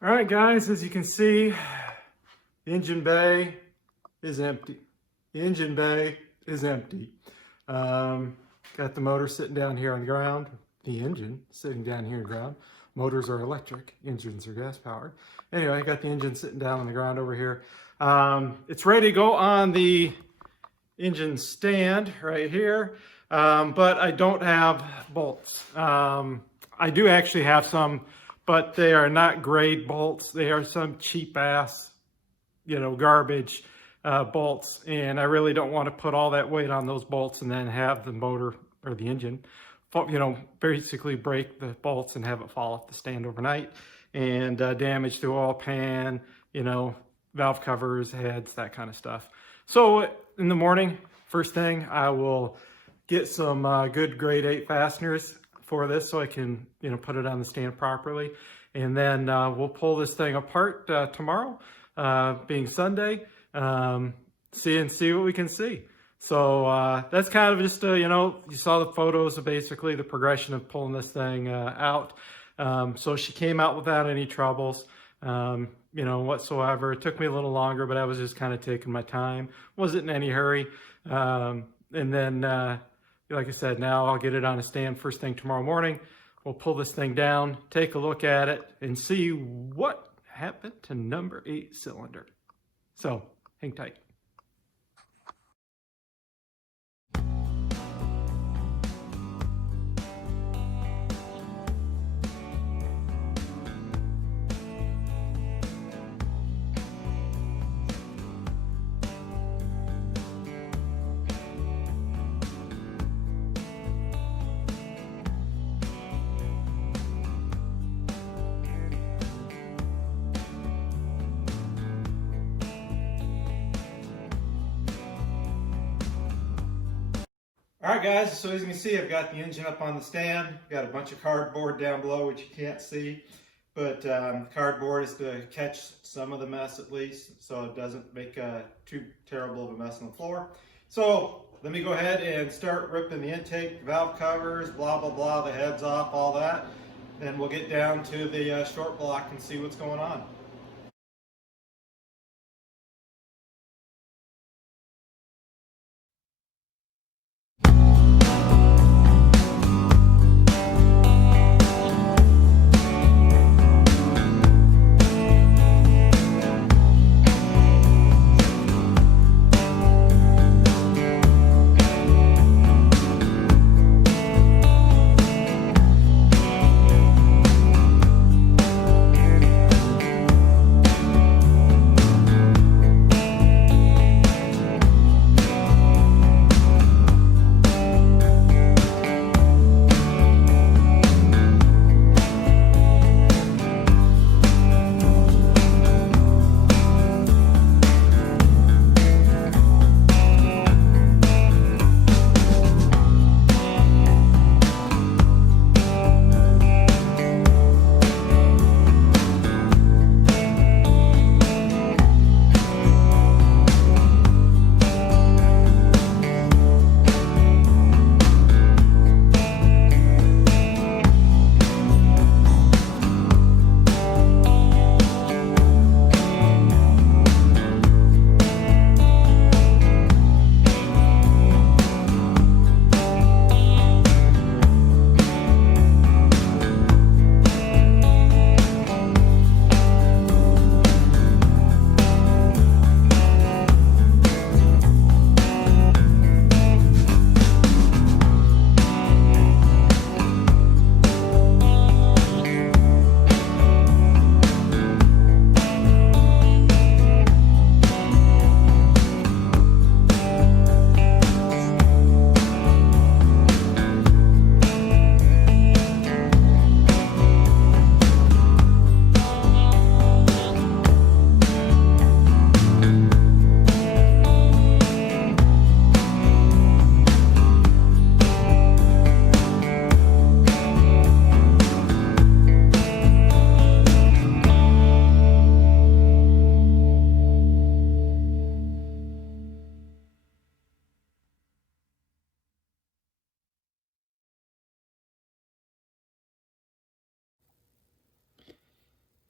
All right, guys, as you can see, the engine bay is empty. The engine bay is empty. Got the motor sitting down here on the ground. The engine sitting down here on the ground. Motors are electric, engines are gas powered. Anyway, I got the engine sitting down on the ground over here. It's ready to go on the engine stand right here, but I don't have bolts. I do actually have some, but they are not grade bolts. They are some cheap ass, garbage bolts. And I really don't want to put all that weight on those bolts and then have the motor or the engine, basically break the bolts and have it fall off the stand overnight and damage the oil pan, valve covers, heads, that kind of stuff. So in the morning, first thing, I will get some good grade 8 fasteners for this so I can, put it on the stand properly. And then we'll pull this thing apart tomorrow, being Sunday, see what we can see. So that's kind of just, you saw the photos of basically the progression of pulling this thing out. So she came out without any troubles, whatsoever. It took me a little longer, but I was just kind of taking my time. Wasn't in any hurry. And then, like I said, now I'll get it on a stand first thing tomorrow morning. We'll pull this thing down, take a look at it, and see what happened to number 8 cylinder. So, hang tight. All right, guys, so as you can see, I've got the engine up on the stand. Got a bunch of cardboard down below, which you can't see, but cardboard is to catch some of the mess at least, so it doesn't make too terrible of a mess on the floor. So let me go ahead and start ripping the intake valve covers, blah, blah, blah, the heads off, all that. Then we'll get down to the short block and see what's going on.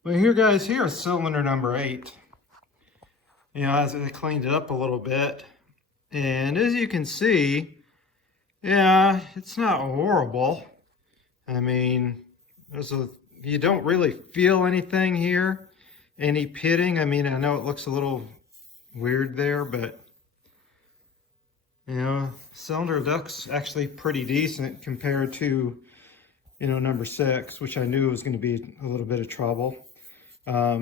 Well, here guys, here's cylinder number 8. You know, as I cleaned it up a little bit. And as you can see, yeah, it's not horrible. I mean, you don't really feel anything here, any pitting. I mean, I know it looks a little weird there, but you know, cylinder looks actually pretty decent compared to, you know, number 6, which I knew was going to be a little bit of trouble.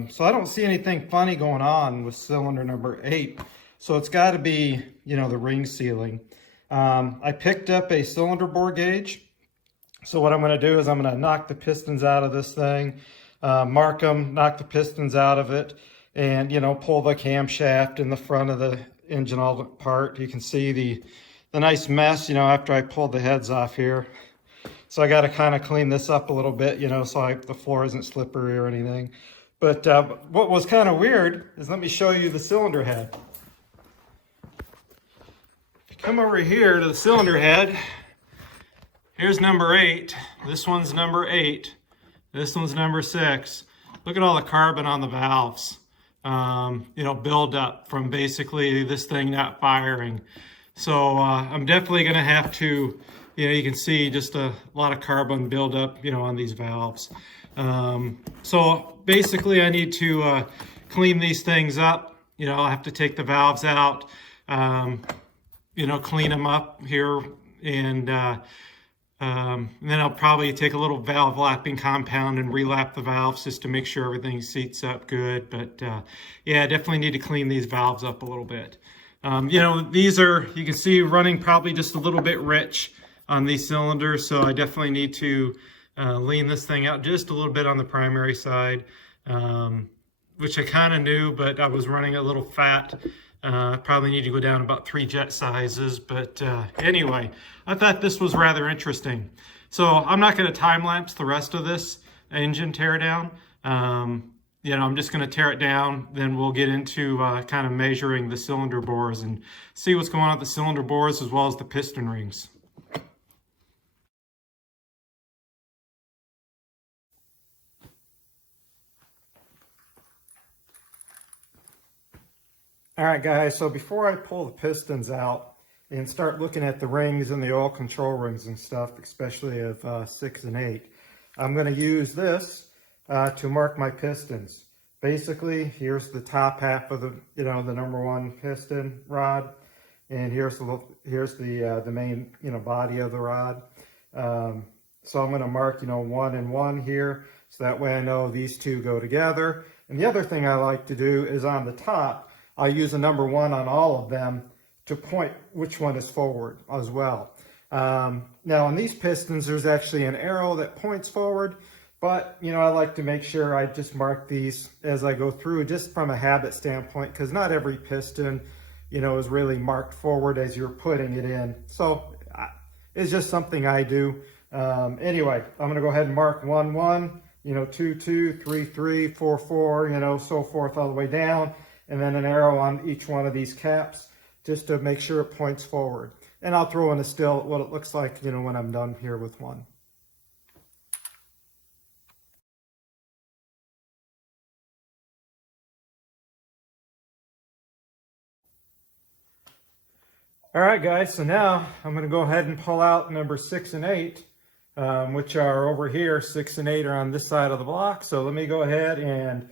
So I don't see anything funny going on with cylinder number 8. So it's got to be, you know, the ring sealing. I picked up a cylinder bore gauge. So what I'm going to do is I'm going to knock the pistons out of this thing, mark them, knock the pistons out of it, and, you know, pull the camshaft in the front of the engine all apart. You can see the nice mess, you know, after I pulled the heads off here. So I got to kind of clean this up a little bit, you know, so the floor isn't slippery or anything. But what was kind of weird is, let me show you the cylinder head. If you come over here to the cylinder head, here's number 8. This one's number 8. This one's number 6. Look at all the carbon on the valves. You know, build up from basically this thing not firing. So I'm definitely going to have to, you know, you can see just a lot of carbon build up, you know, on these valves. So basically I need to clean these things up. You know, I'll have to take the valves out, you know, clean them up here, and then I'll probably take a little valve lapping compound and relap the valves just to make sure everything seats up good. But yeah, I definitely need to clean these valves up a little bit. You know, these are, you can see, running probably just a little bit rich on these cylinders, so I definitely need to lean this thing out just a little bit on the primary side, which I kind of knew, but I was running a little fat. Probably need to go down about 3 jet sizes, but anyway, I thought this was rather interesting. So I'm not going to time lapse the rest of this engine teardown. You know, I'm just going to tear it down, then we'll get into kind of measuring the cylinder bores and see what's going on with the cylinder bores as well as the piston rings. All right, guys, so before I pull the pistons out and start looking at the rings and the oil control rings and stuff, especially of 6 and 8, I'm going to use this to mark my pistons. Basically, here's the top half of the, you know, the number 1 piston rod, and here's the main, you know, body of the rod. So I'm going to mark, you know, 1 and 1 here, so that way I know these two go together. And the other thing I like to do is on the top, I'll use a number 1 on all of them to point which one is forward as well. Now on these pistons, there's actually an arrow that points forward, but you know, I like to make sure I just mark these as I go through, just from a habit standpoint, because not every piston, you know, is really marked forward as you're putting it in. So it's just something I do. Anyway, I'm gonna go ahead and mark 1, 1, you know, 2, 2, 3, 3, 4, 4, you know, so forth all the way down. And then an arrow on each one of these caps just to make sure it points forward. And I'll throw in a still what it looks like, you know, when I'm done here with one. All right, guys, so now I'm going to go ahead and pull out number 6 and 8, which are over here. 6 and 8 are on this side of the block. So let me go ahead and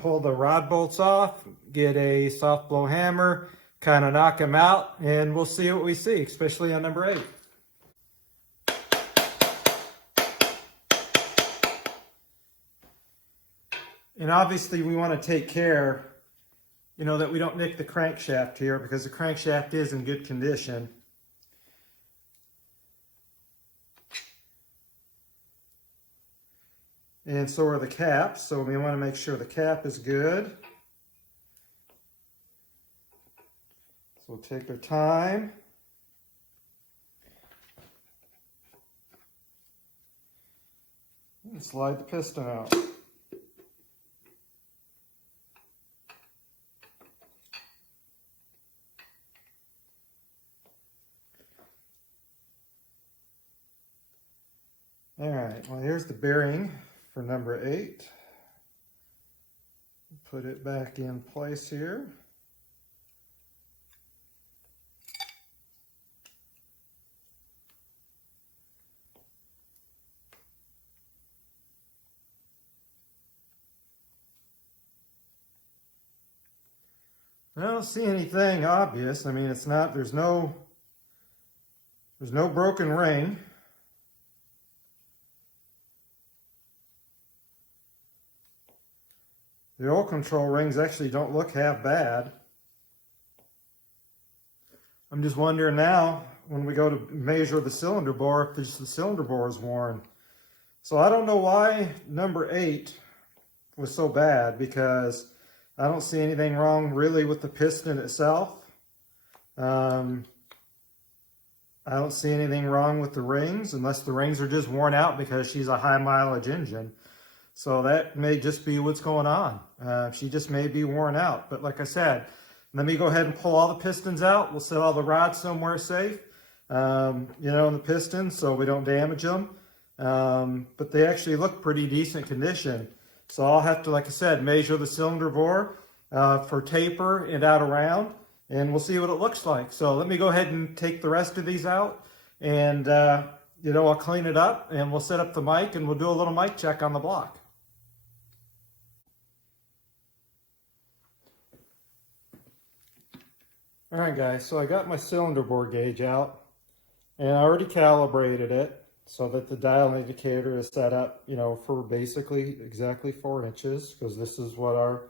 pull the rod bolts off, get a soft blow hammer, kind of knock them out, and we'll see what we see, especially on number 8. And obviously we want to take care, you know, that we don't nick the crankshaft here, because the crankshaft is in good condition. And so are the caps, so we want to make sure the cap is good. So we'll take our time. And slide the piston out. All right, well, here's the bearing for number 8. Put it back in place here. I don't see anything obvious. I mean, it's not, there's no broken ring. The oil control rings actually don't look half bad. I'm just wondering now, when we go to measure the cylinder bore, if the cylinder bore is worn. So I don't know why number 8 was so bad, because I don't see anything wrong really with the piston itself. I don't see anything wrong with the rings, unless the rings are just worn out because she's a high mileage engine. So that may just be what's going on. She just may be worn out. But like I said, let me go ahead and pull all the pistons out. We'll set all the rods somewhere safe, you know, in the pistons, so we don't damage them. But they actually look pretty decent condition. So I'll have to, like I said, measure the cylinder bore for taper and out around, and we'll see what it looks like. So let me go ahead and take the rest of these out, and you know, I'll clean it up, and we'll set up the mic, and we'll do a little mic check on the block. All right, guys, so I got my cylinder bore gauge out, and I already calibrated it so that the dial indicator is set up, you know, for basically exactly 4 inches, because this is what our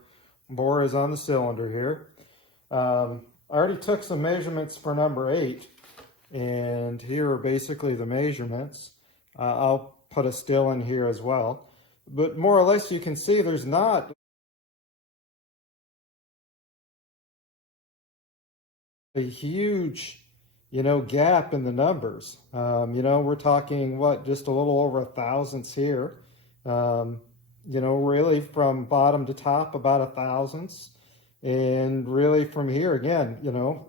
bore is on the cylinder here. I already took some measurements for number 8, and here are basically the measurements. I'll put a still in here as well, but more or less you can see there's not a huge, you know, gap in the numbers. You know, we're talking, what, just a little over 1 thousandths here. You know, really from bottom to top, about 1 thousandths. And really from here, again, you know,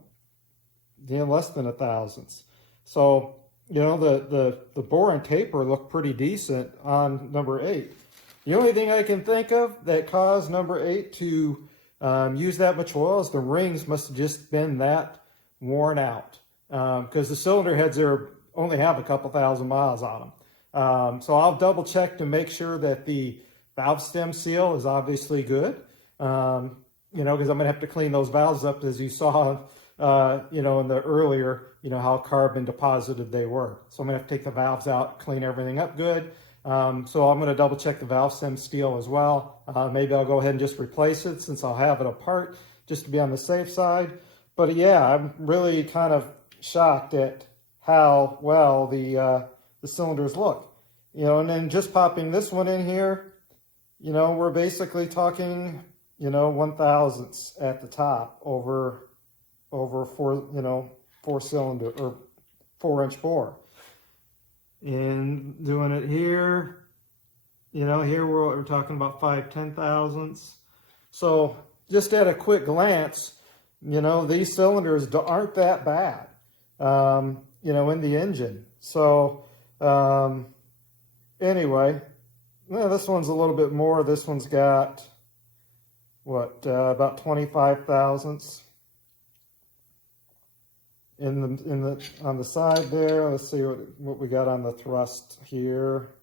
less than 1 thousandths. So, you know, the bore and taper look pretty decent on number 8. The only thing I can think of that caused number 8 to use that much oil is the rings must have just been that worn out. Because the cylinder heads there only have a couple thousand miles on them. So I'll double check to make sure that the valve stem seal is obviously good. You know, because I'm going to have to clean those valves up, as you saw, you know, in the earlier, you know, how carbon deposited they were. So I'm going to have to take the valves out, clean everything up good. So I'm going to double check the valve stem steel as well. Maybe I'll go ahead and just replace it, since I'll have it apart, just to be on the safe side. But yeah, I'm really kind of shocked at how well the cylinders look. You know, and then just popping this one in here, you know, we're basically talking, you know, 1 thousandths at the top over 4 cylinder or 4-inch bore. And doing it here, you know, here we're talking about 5/10 thousandths. So just at a quick glance, you know, these cylinders aren't that bad, you know, in the engine. So anyway, yeah, this one's a little bit more. This one's got, what, about 25 thousandths on the side there. Let's see what we got on the thrust here.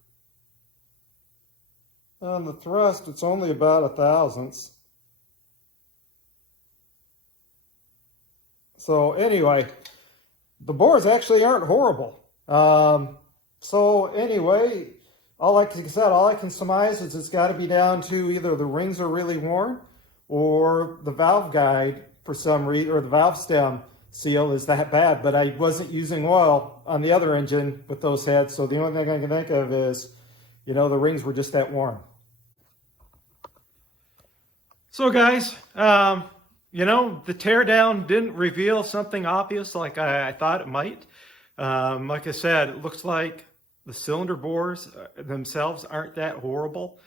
On the thrust, it's only about 1 thousandths. So anyway, the bores actually aren't horrible. So anyway, like I said, all I can surmise is it's got to be down to either the rings are really worn, or the valve guide for some reason, or the valve stem seal is that bad. But I wasn't using oil on the other engine with those heads, so the only thing I can think of is, you know, the rings were just that worn. So guys, you know, the teardown didn't reveal something obvious like I thought it might. Like I said, it looks like the cylinder bores themselves aren't that horrible.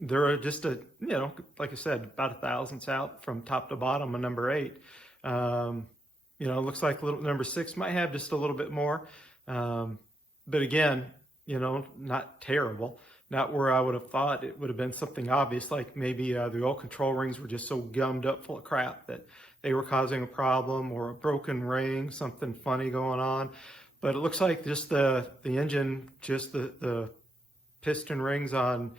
They're just you know, like I said, about 1 thousandths out from top to bottom of number 8. You know, it looks like number 6 might have just a little bit more. But again, you know, not terrible. not where I would have thought it would have been something obvious, like maybe the oil control rings were just so gummed up full of crap that they were causing a problem, or a broken ring, something funny going on. But it looks like just the engine, just the piston rings on,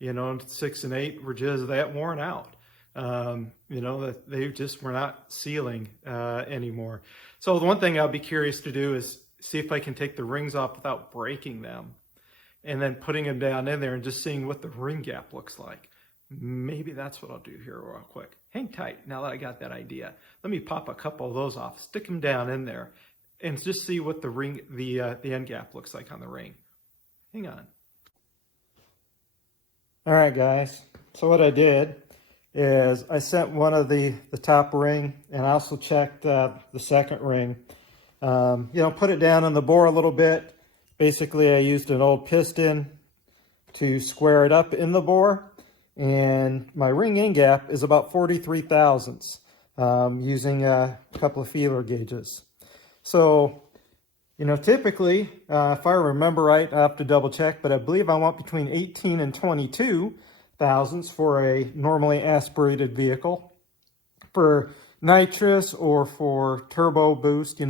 6 and 8 were just that worn out. That they just were not sealing anymore. So the one thing I'll be curious to do is see if I can take the rings off without breaking them, and then putting them down in there and just seeing what the ring gap looks like. Maybe that's what I'll do here real quick. Hang tight now that I got that idea. Let me pop a couple of those off, stick them down in there, and just see what the end gap looks like on the ring. Hang on. All right, guys. So what I did is I sent one of the top ring, and I also checked the second ring. Put it down on the bore a little bit. Basically, I used an old piston to square it up in the bore, and my ring end gap is about 43 thousandths using a couple of feeler gauges. So, typically, if I remember right, I have to double check, but I believe I want between 18 and 22 thousandths for a normally aspirated vehicle. For nitrous or for turbo boost,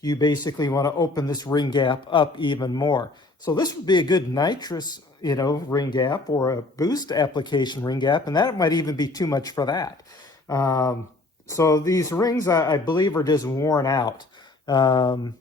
you basically want to open this ring gap up even more. So this would be a good nitrous, ring gap, or a boost application ring gap, and that might even be too much for that. So these rings, I believe, are just worn out. Causing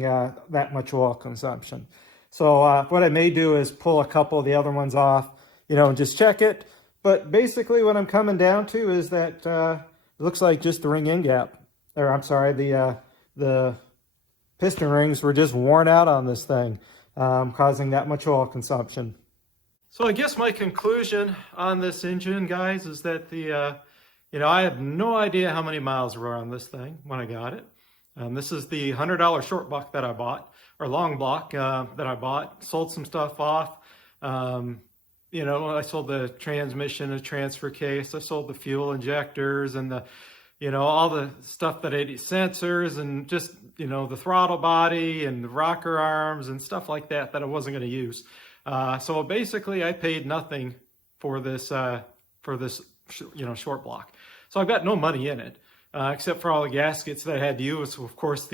that much oil consumption. So what I may do is pull a couple of the other ones off, and just check it. But basically what I'm coming down to is that it looks like just the ring end gap, or I'm sorry, the piston rings were just worn out on this thing, causing that much oil consumption. So I guess my conclusion on this engine, guys, is that I have no idea how many miles were on this thing when I got it. This is the $100 short block that I bought, or long block that I bought. Sold some stuff off. I sold the transmission and transfer case. I sold the fuel injectors and all the stuff that had sensors, and just, the throttle body and the rocker arms and stuff like that I wasn't going to use. So basically I paid nothing for this short block. So I've got no money in it. Except for all the gaskets that I had to use, of course,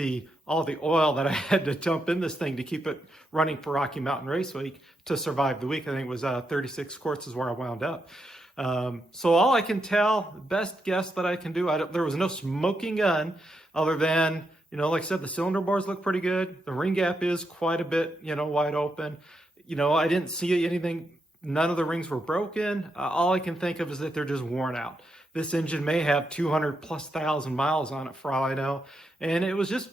all the oil that I had to dump in this thing to keep it running for Rocky Mountain Race Week to survive the week. I think it was 36 quarts is where I wound up. So all I can tell, the best guess that I can do, there was no smoking gun other than, like I said, the cylinder bores look pretty good. The ring gap is quite a bit, wide open. I didn't see anything, none of the rings were broken. All I can think of is that they're just worn out. This engine may have 200,000+ miles on it for all I know. And it was just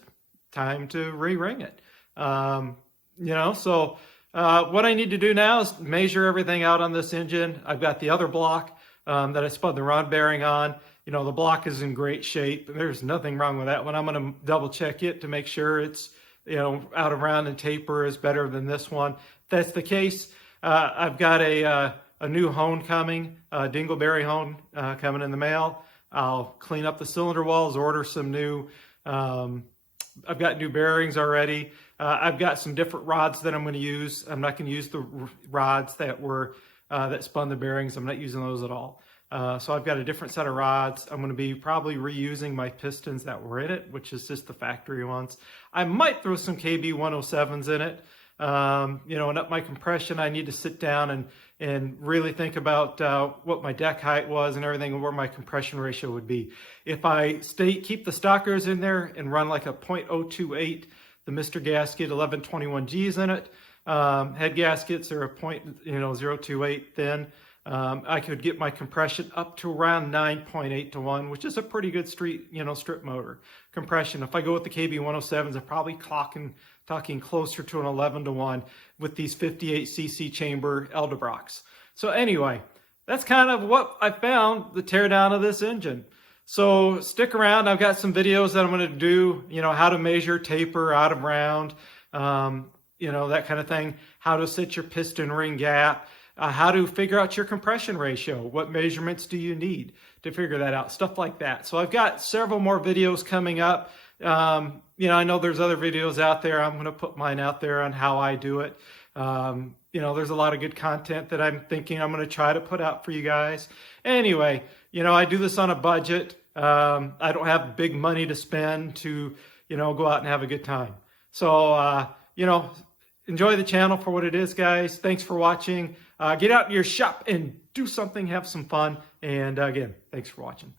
time to re-ring it. So what I need to do now is measure everything out on this engine. I've got the other block that I spun the rod bearing on. The block is in great shape. There's nothing wrong with that one. I'm going to double check it to make sure it's, out of round and taper is better than this one. If that's the case, I've got a new hone coming, a dingleberry hone coming in the mail. I'll clean up the cylinder walls, order some new, I've got new bearings already. I've got some different rods that I'm going to use. I'm not going to use the rods that spun the bearings. I'm not using those at all. So I've got a different set of rods. I'm going to be probably reusing my pistons that were in it, which is just the factory ones. I might throw some KB 107s in it. And up my compression, I need to sit down and really think about what my deck height was and everything, and where my compression ratio would be. If I keep the stockers in there and run like a 0.028, the Mr. Gasket 1121Gs in it, head gaskets are a 0.028 thin. I could get my compression up to around 9.8 to 1, which is a pretty good strip motor compression. If I go with the KB 107s, I'm probably talking closer to an 11 to 1 with these 58cc chamber Eldebrox. So anyway, that's kind of what I found, the teardown of this engine. So stick around. I've got some videos that I'm going to do, how to measure taper out of round, that kind of thing, how to set your piston ring gap, how to figure out your compression ratio, what measurements do you need to figure that out, stuff like that. So I've got several more videos coming up. I know there's other videos out there. I'm going to put mine out there on how I do it. You know, there's a lot of good content that I'm thinking I'm going to try to put out for you guys. Anyway, you know, I do this on a budget. I don't have big money to spend to, you know, go out and have a good time. So, you know, enjoy the channel for what it is, guys. Thanks for watching. Get out in your shop and do something, have some fun. And again, thanks for watching.